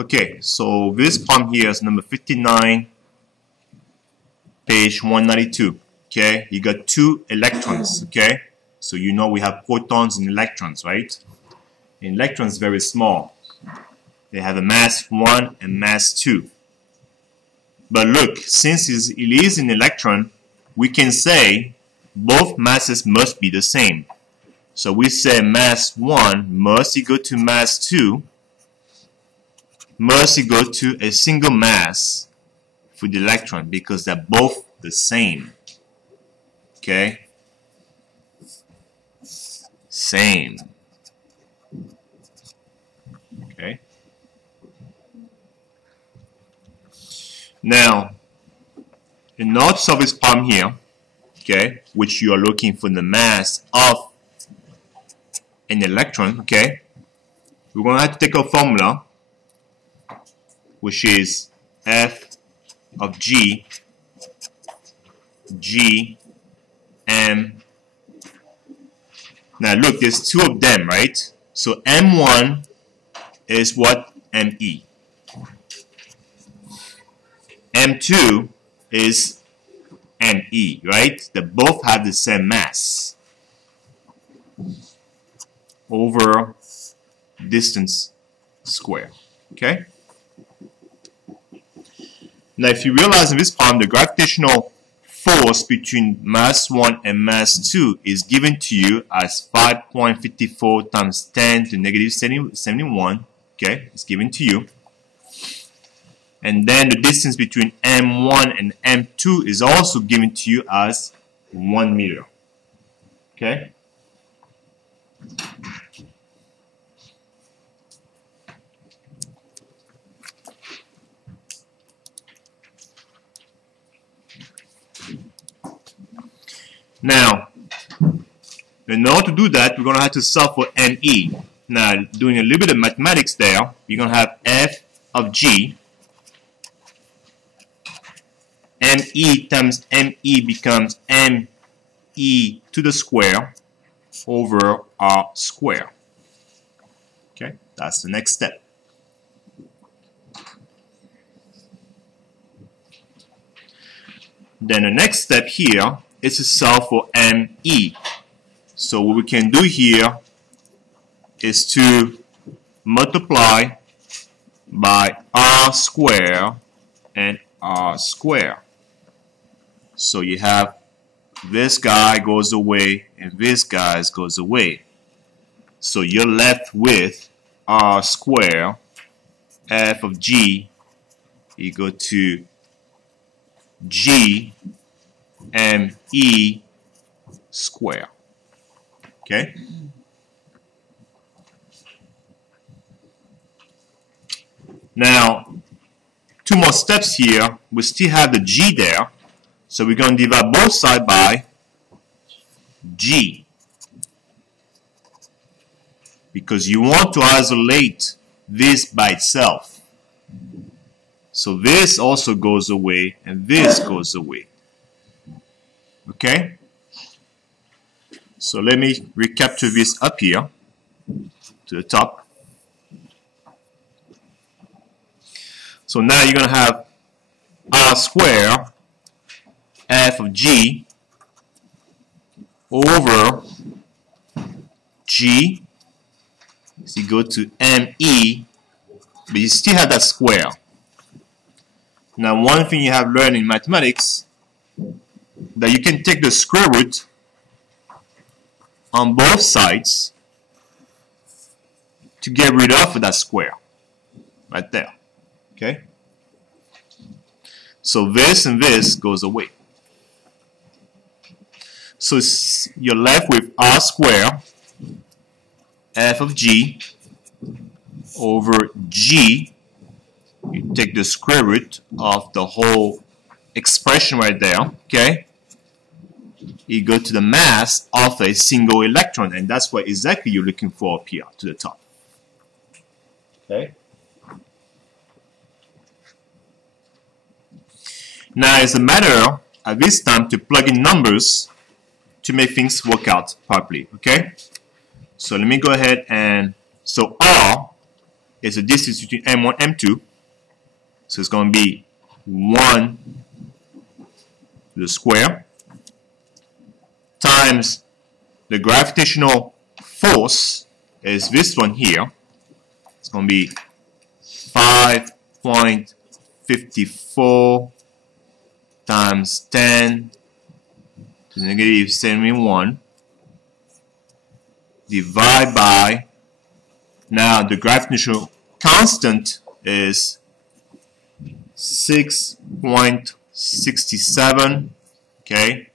Okay, so this problem here is number 59, page 192. Okay, you got two electrons. Okay, so you know we have protons and electrons, right? And electrons very small. They have a mass 1 and mass 2. But look, since it is an electron, we can say both masses must be the same. So we say mass 1 must equal to mass 2 must equal to a single mass for the electron because they're both the same. Okay? Same. Okay? Now, in order to solve this problem here, okay, which you are looking for the mass of an electron, okay, we're going to have to take a formula which is F of G, G, M. Now look, there's two of them, right? So M1 is what? ME. M2 is ME, right? They both have the same mass over distance square. Okay? Now if you realize in this problem, the gravitational force between mass 1 and mass 2 is given to you as 5.54 times 10 to negative 71. Okay, it's given to you. And then the distance between M1 and M2 is also given to you as 1 meter. Okay? Now, in order to do that, we're going to have to solve for ME. Now, doing a little bit of mathematics there, you're going to have F of G. ME times ME becomes ME to the square over R square. Okay, that's the next step. Then the next step here is to solve for ME. So what we can do here is to multiply by R square and R square. So you have this guy goes away and this guy goes away. So you're left with R square F of G equal to G ME square. Okay? Now, two more steps here. We still have the G there. So we're going to divide both sides by G. Because you want to isolate this by itself. So this also goes away and this goes away. Okay? So let me recapture this up here to the top. So now you're going to have R square F of G over G is equal to ME, but you still have that square. Now one thing you have learned in mathematics, that you can take the square root on both sides to get rid of that square right there. Okay? So this and this goes away. So you're left with R square F of G over G. You take the square root of the whole expression right there, okay? You go to the mass of a single electron, and that's what exactly you're looking for up here to the top. Okay? Now it's a matter at this time to plug in numbers to make things work out properly. Okay? So let me go ahead and, so R is the distance between M1 and M2. So it's going to be 1 to the square times the gravitational force is this one here. It's going to be 5.54 times 10 to the negative 71 divided by, now the gravitational constant is 6.67, okay,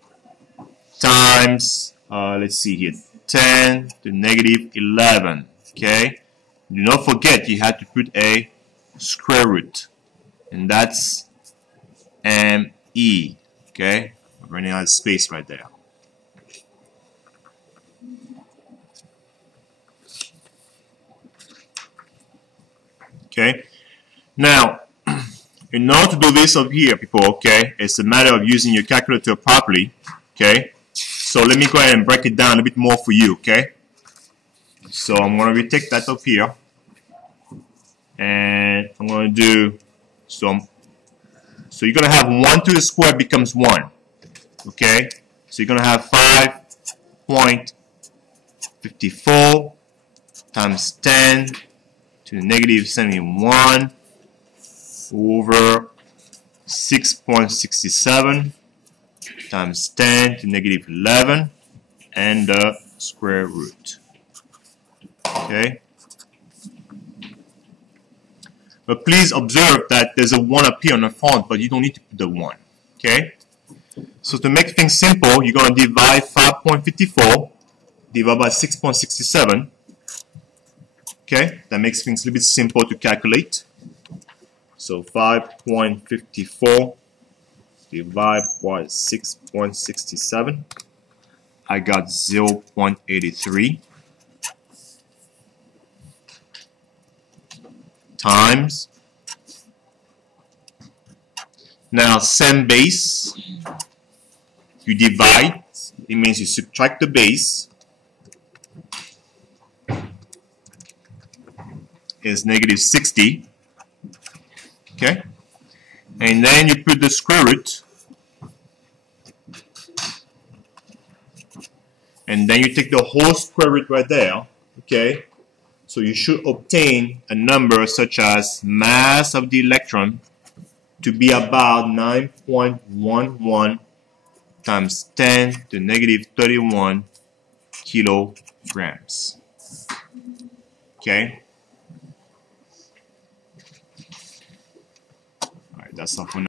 times, let's see here, 10 to the negative 11, okay. Do not forget you have to put a square root, and that's ME, okay. I'm running out of space right there. Okay, now in order to do this up here, people, okay, it's a matter of using your calculator properly, okay. So let me go ahead and break it down a bit more for you, okay. So I'm going to retake that up here, and I'm going to do some. So you're going to have 1 to the square becomes 1, okay. So you're going to have 5.54 times 10 to the negative 71 over 6.67 times 10 to negative 11 and the square root. Okay. But please observe that there's a 1 up here on the front, but you don't need to put the 1. Okay. So to make things simple, you're going to divide 5.54 divided by 6.67. Okay, that makes things a little bit simple to calculate. So 5.54 divided by 6.67. I got 0.83 times. Now same base, you divide, it means you subtract the base, is negative 60, okay, and then you put the square root, and then you take the whole square root right there, okay, so you should obtain a number such as mass of the electron to be about 9.11 times 10 to the negative 31 kilograms, okay. That's all for now.